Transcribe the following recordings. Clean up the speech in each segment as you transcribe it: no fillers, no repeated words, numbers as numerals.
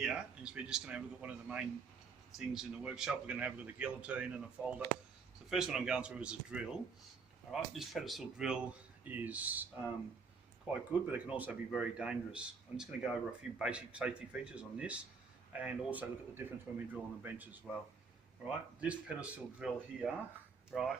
here is we're just going to have a look at one of the main things in the workshop. We're going to have a look at the guillotine and a folder. So the first one I'm going through is a drill. All right, this pedestal drill is quite good, but it can also be very dangerous. I'm just going to go over a few basic safety features on this and also look at the difference when we drill on the bench as well. All right, this pedestal drill here, right,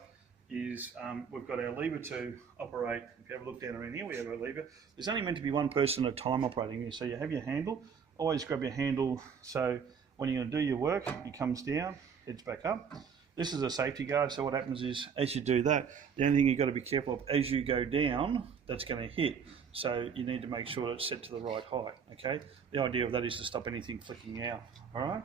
is we've got our lever to operate. If you have a look down around here, we have our lever. There's only meant to be one person at a time operating here. So you have your handle, always grab your handle so when you're going to do your work, it comes down, heads back up. This is a safety guard, so what happens is as you do that, the only thing you've got to be careful of as you go down, that's going to hit. So you need to make sure it's set to the right height, okay? The idea of that is to stop anything flicking out, all right?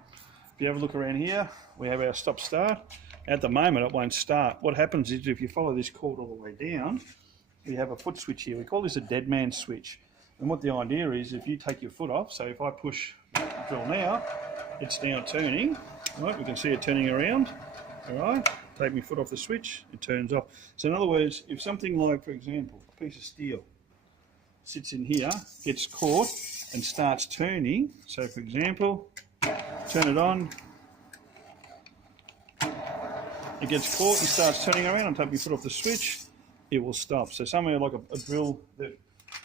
If you have a look around here, we have our stop start. At the moment, it won't start. What happens is if you follow this cord all the way down, we have a foot switch here. We call this a Deadman switch. And what the idea is, if you take your foot off, so if I push the drill now, it's now turning, right? We can see it turning around, all right? Take my foot off the switch, it turns off. So in other words, if something like, for example, a piece of steel sits in here, gets caught and starts turning, so for example, turn it on, it gets caught and starts turning around, and take my foot off the switch, it will stop. So somewhere like a drill that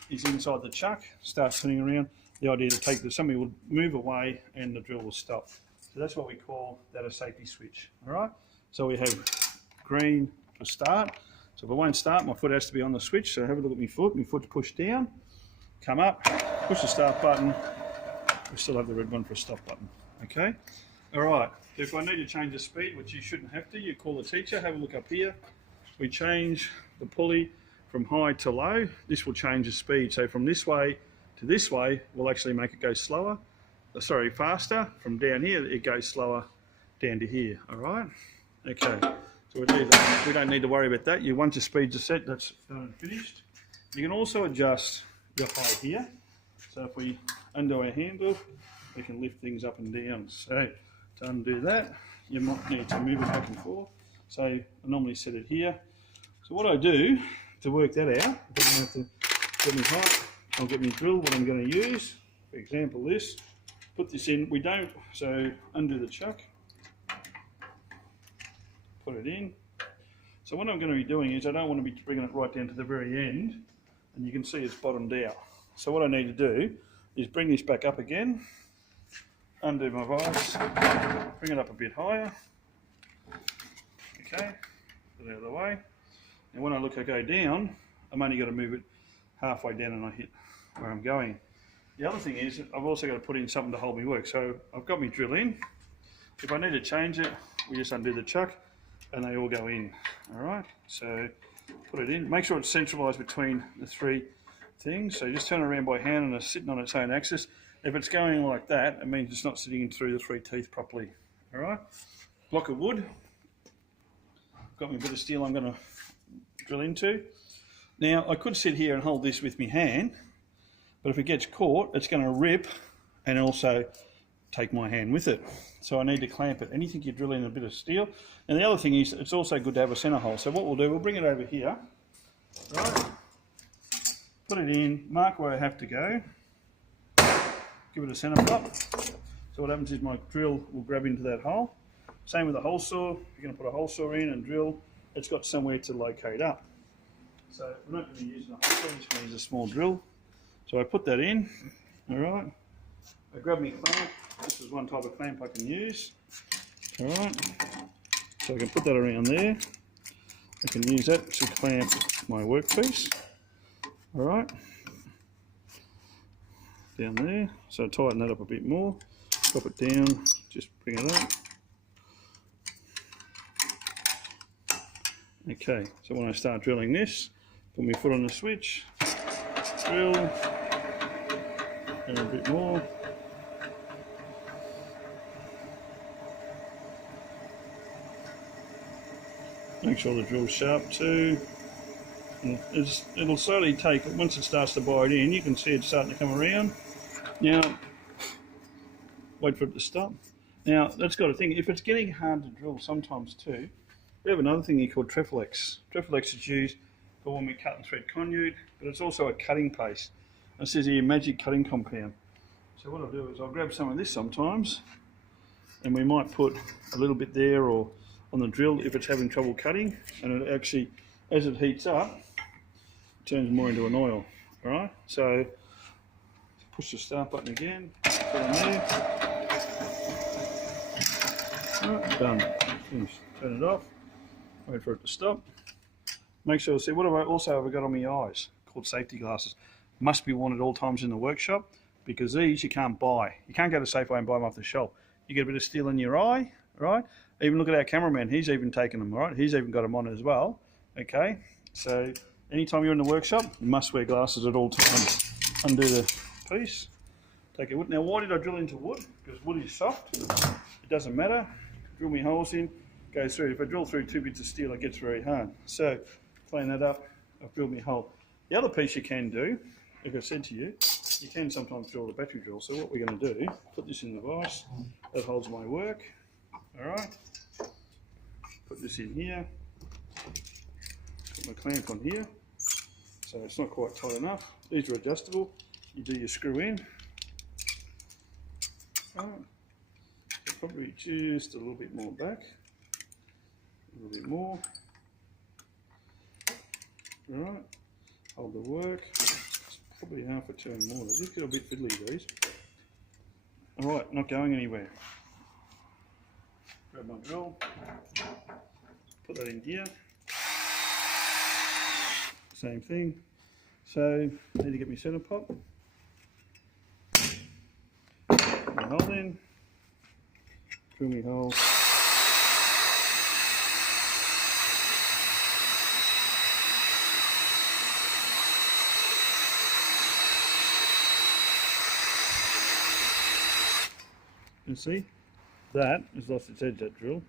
is inside the chuck starts turning around, the idea to take somebody will move away and the drill will stop. So that's what we call that a safety switch, all right? So we have green for start. So if I won't start, my foot has to be on the switch. So have a look at my foot's pushed down, come up, push the start button, we still have the red one for a stop button, okay? All right, if I need to change the speed, which you shouldn't have to, you call the teacher, have a look up here. We change the pulley from high to low. This will change the speed. So from this way to this way, we'll actually make it go slower. Sorry, faster. From down here, it goes slower down to here, all right? Okay, so we'll do that. We don't need to worry about that. Once your speeds are set, that's done and finished. You can also adjust your height here. So if we undo our handle, we can lift things up and down. So to undo that, you might need to move it back and forth. So I normally set it here. So what I do to work that out, I don't have to get my height, I'll get my drill, what I'm going to use. For example, this, put this in, so undo the chuck, put it in. So what I'm going to be doing is I don't want to be bringing it right down to the very end, and you can see it's bottomed out. So what I need to do is bring this back up again, undo my vise, bring it up a bit higher, okay, put it out of the way. And when I go down, I'm only got to move it halfway down and I hit where I'm going. The other thing is I've also got to put in something to hold me work. So I've got my drill in. If I need to change it, we just undo the chuck and they all go in. All right, so put it in. Make sure it's centralised between the three things. So just turn it around by hand and it's sitting on its own axis. If it's going like that, it means it's not sitting in through the three teeth properly. All right, block of wood. Got me a bit of steel I'm going to drill into. Now I could sit here and hold this with my hand, but if it gets caught, it's going to rip and also take my hand with it. So I need to clamp it. Anything you drill in a bit of steel. And the other thing is, it's also good to have a centre hole. So what we'll do, we'll bring it over here, right? Put it in, mark where I have to go, give it a centre prop. So what happens is my drill will grab into that hole. Same with a hole saw. You're going to put a hole saw in and drill. It's got somewhere to locate up. So we're not going to be using a hole saw, just going to use a small drill. So I put that in, all right. I grab my clamp. This is one type of clamp I can use, all right. So I can put that around there. I can use that to clamp my workpiece, all right. Down there. So tighten that up a bit more. Drop it down. Just bring it up. Okay. So when I start drilling this, put my foot on the switch. Drill. And a bit more. Make sure the drill's sharp too. And it'll slowly take, once it starts to bite in, you can see it's starting to come around. Now, wait for it to stop. Now, that's got a thing, if it's getting hard to drill sometimes too, we have another thing here called Trefolex. Trefolex is used for when we cut and thread conduit, but it's also a cutting paste. It says here magic cutting compound. So what I'll do is I'll grab some of this sometimes, and we might put a little bit there or on the drill if it's having trouble cutting, and it actually, as it heats up, it turns more into an oil. All right, so push the start button again, put it there. All right, done. Finished. Turn it off, wait for it to stop. Make sure, see what have I also got on my eyes, called safety glasses. Must be worn at all times in the workshop, because these you can't buy. You can't go to Safeway and buy them off the shelf. You get a bit of steel in your eye, right? Even look at our cameraman, he's even taken them, right? He's even got them on as well, okay? So anytime you're in the workshop, you must wear glasses at all times. Undo the piece, take it wood. Now why did I drill into wood? Because wood is soft, it doesn't matter. Drill me holes in, goes through. If I drill through 2 bits of steel, it gets very hard. So clean that up, I've drilled me hole. The other piece you can do, like I said to you, you can sometimes drill the battery drill. So what we're going to do, put this in the vise, that holds my work, all right? Put this in here, put my clamp on here, so it's not quite tight enough. These are adjustable, you do your screw in, all right. So probably just a little bit more back, a little bit more, all right, hold the work. Probably half a turn more. They just get a bit fiddly, these. Alright, not going anywhere. Grab my drill, put that in here. Same thing. So, I need to get my centre pop. Put my hole in. Drill my hole. You see, that has lost its edge, that drill.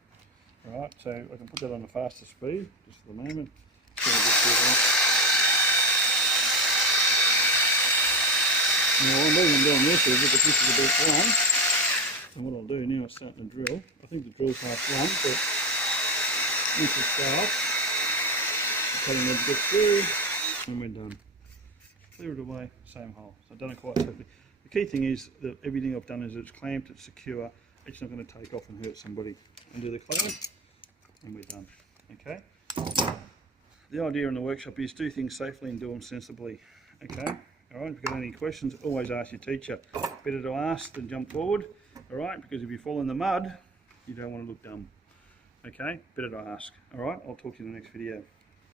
Alright, so I can put that on the faster speed, just for the moment. Now I'm leaving down this edge, but this is a bit blunt. And what I'll do now is start to drill. I think the drill's half blunt, but once it starts, the cutting edge gets through, and we're done. Clear it away, same hole. So I've done it quite safely. The key thing is that everything I've done is it's clamped, it's secure, it's not going to take off and hurt somebody. Undo the clamp, and we're done. Okay? The idea in the workshop is do things safely and do them sensibly. Okay? Alright, if you've got any questions, always ask your teacher. Better to ask than jump forward. Alright, because if you fall in the mud, you don't want to look dumb. Okay? Better to ask. Alright, I'll talk to you in the next video.